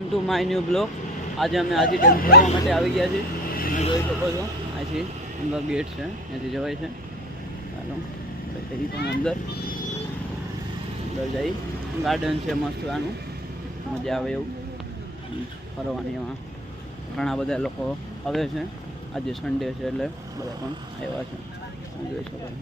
To my new blog. આજે અમે હાજી ડેમ ફરવા માટે આવી ગયા છીએ. તમે જોઈ શકો છો અહીંથી અંદર ગેટ છે, ત્યાંથી જવાય છે. ચાલો એ પણ અંદર જઈ ગાર્ડન છે મસ્ત, આનું મજા આવે એવું ફરવાની. એમાં ઘણા બધા લોકો આવે છે. આજે સન્ડે છે એટલે બધા પણ આવ્યા છે, જોઈ શકો છો.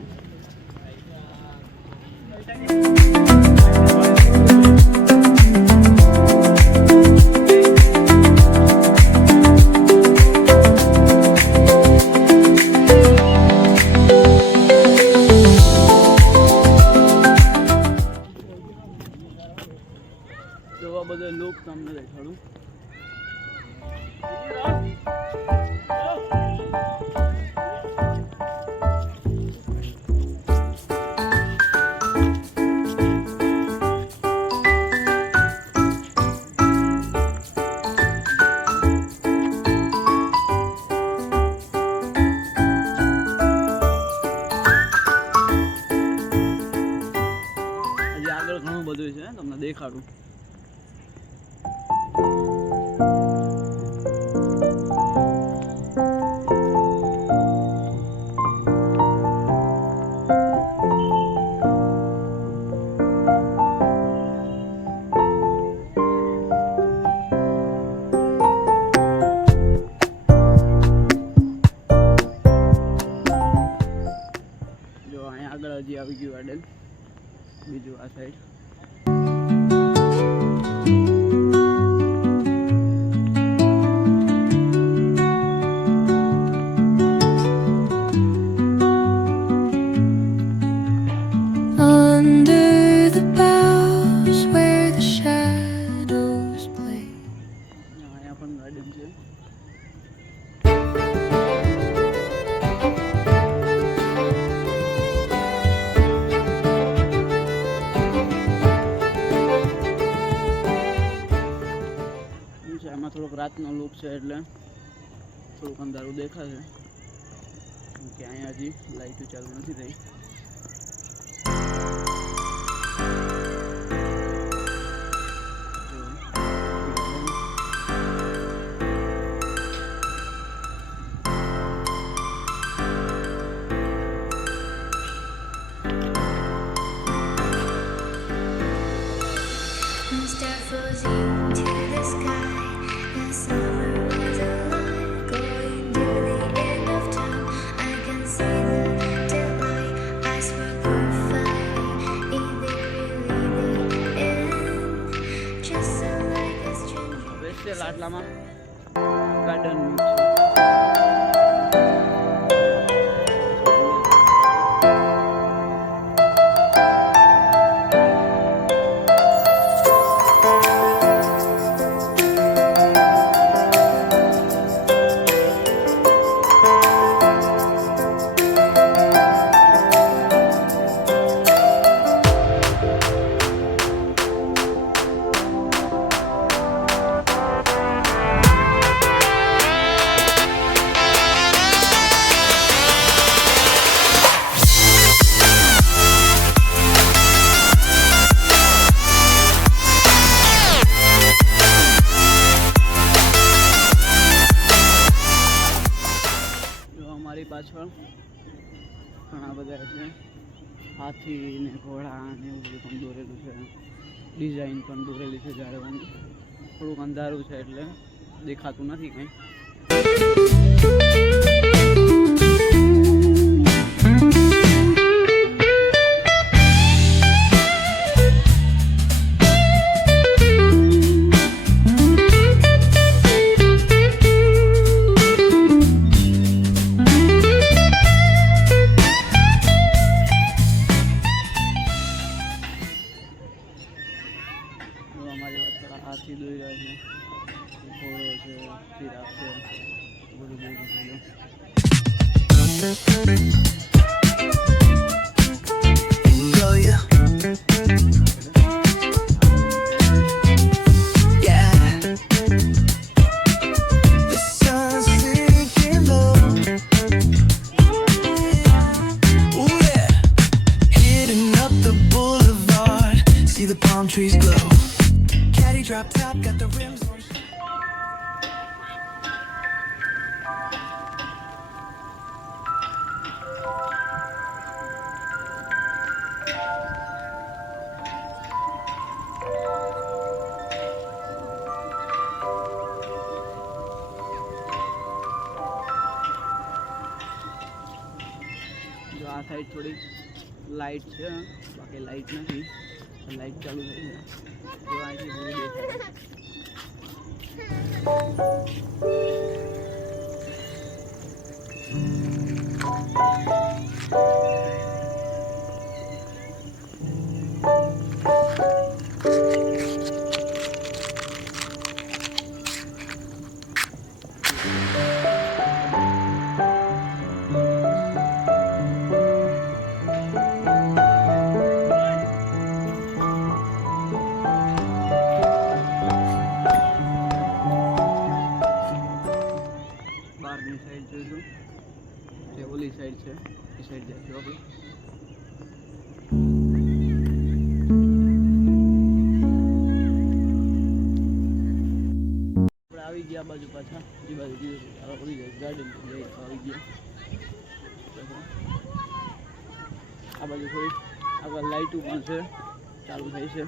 જોવા બધો લુક તમને દેખાડું. હજી આગળ ઘણું બધું છે, તમને દેખાડું. આગળ હજી આવી ગયું ગાર્ડન, બીજું આ side. Under the boughs where the shadows play. અહીંયા પણ ગાર્ડન છે. આમાં થોડોક રાતનો લુક છે એટલે થોડુંક અંધારું દેખાશે, કેમ કે અહીંયા હજી લાઇટો ચાલુ નથી થઈ. Daffodils to the sky. The summer was alive, going to the end of time. I can see the daylight. I swear perfect. Either really the end, just so like a stranger. Special આટલામાં garden છે. અમારી પાછળ ઘણા બધા છે, હાથી ને ઘોડા ને એવું બધું પણ દોરેલું છે. ડિઝાઇન પણ દોરેલી છે ઝાડવાની. થોડુંક અંધારું છે એટલે દેખાતું નથી કંઈ. અમારી પાછળ હાથી દોરી રહ્યા છે, ઘોડો છે, જીરાફ છે, બધું બહુ છે. See the palm trees glow. Caddy drop top, got the rims on. Side થોડી લાઇટ છે, બાકી લાઇટ નથી. લાઇટ ચાલુ થઈ છે તો અહીંથી પૂરું દેખાય. બહારની સાઈડ જોઈશું, જે ઓલી સાઈડ છે એ સાઈડ જઈશું આપણે. આપણે આવી ગયા આ બાજુ પાછા, એ બાજુ ઓલી ગાર્ડન આવી ગયા. આ બાજુ થોડી આગળ લાઇટો પણ છે, ચાલુ થઈ છે.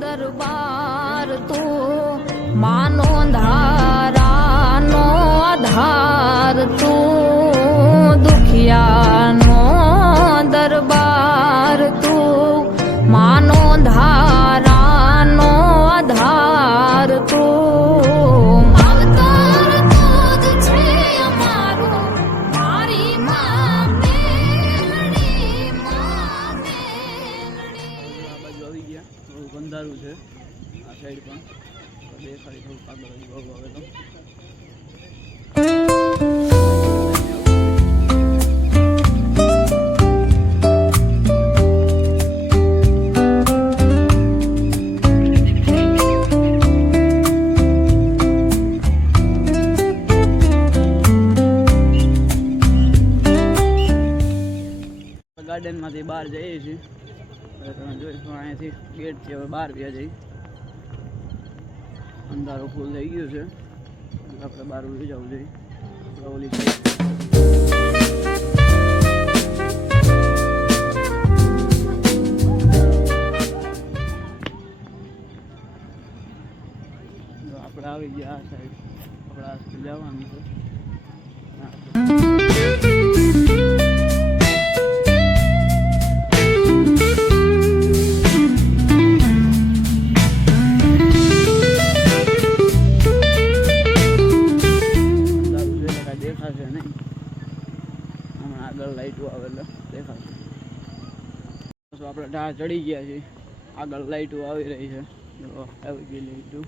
દરબાર તો માનો ધારાનો આધાર તો દુખિયાનો દરબાર તો માનો ધારાનો આધાર તો અવતાર તો જ છે અમારો, મારી માં મેલડી, માં મેલડી. આ બાજુ આવી ગયા, થોડુંક અંધારું છે આ સાઈડ પણ, દેખાડી થોડુંક આગળ આવે તો. ગાર્ડનમાંથી બહાર જઈએ છીએ, તમે જોઈશું અહીંયાથી ગેટથી હવે બહાર વ્યા જઈ. અંધારું ફૂલ થઈ ગયું છે એટલે આપણે બહાર ઉભી જવું જોઈએ. ઓલી સાઈડ આપણે આવી ગયા આ સાઈડ, આપણે આજથી જવાનું છે. દેખાશે નહીં, હમણાં આગળ લાઇટો આવે એટલે દેખાશે. તો આપણે ઢાળ ચડી ગયા છીએ, આગળ લાઇટો આવી રહી છે, આવી ગઈ લાઇટો.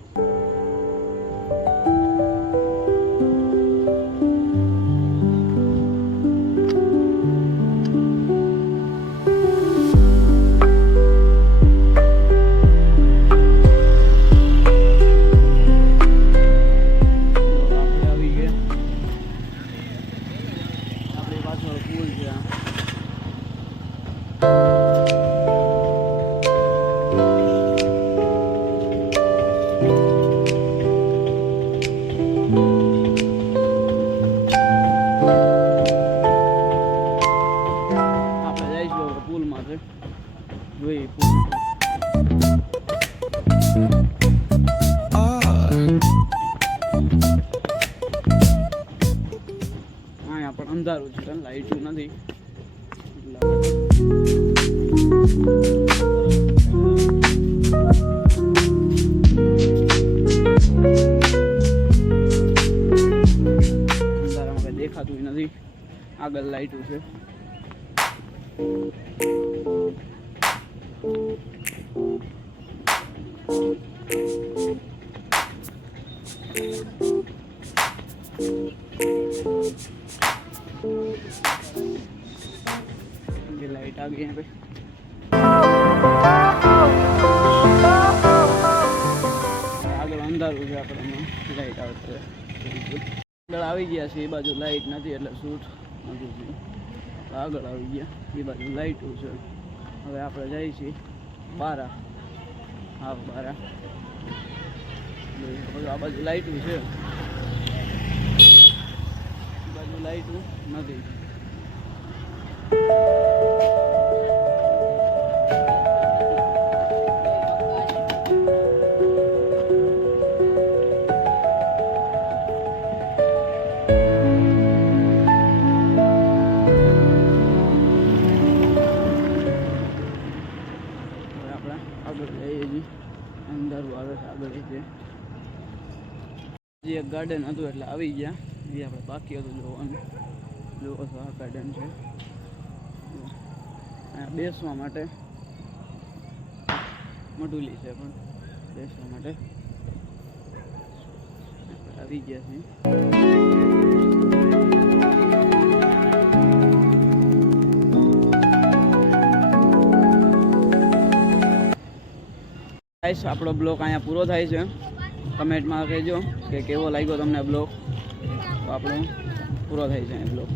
જોઈએ અહીંયા પણ અંધારું છે, લાઈટ નથી. અંધારામાં કઈ દેખાતું નથી, આગળ લાઈટ છે. ये लाइट आ गई यहाँ पे. આગળ અંધારું છે, આપણે લાઈટ આવશે. આગળ આવી ગયા છે, એ બાજુ લાઈટ નથી એટલે શૂટ નથી થયું. આગળ આવી ગયા, એ બાજુ લાઈટ છે. હવે આપણે જઈએ છીએ બારા. હા બારા, આ બાજુ લાઈટ છે, એ બાજુ લાઈટ નથી. આવે છે આગળ છે જે એક ગાર્ડન હતું એટલે આવી ગયા એ આપણે બાકી હતું જોવાનું. જોવો છો આ ગાર્ડન છે અહીંયા બેસવા માટે મઢુલી છે પણ બેસવા માટે આવી ગયા છે. ગાઈસ આપણો બ્લોગ અહીંયા પૂરો થાય છે. કમેન્ટમાં કહેજો કે કેવો લાગ્યો તમને બ્લોગ. તો આપણો પૂરો થાય છે બ્લોગ.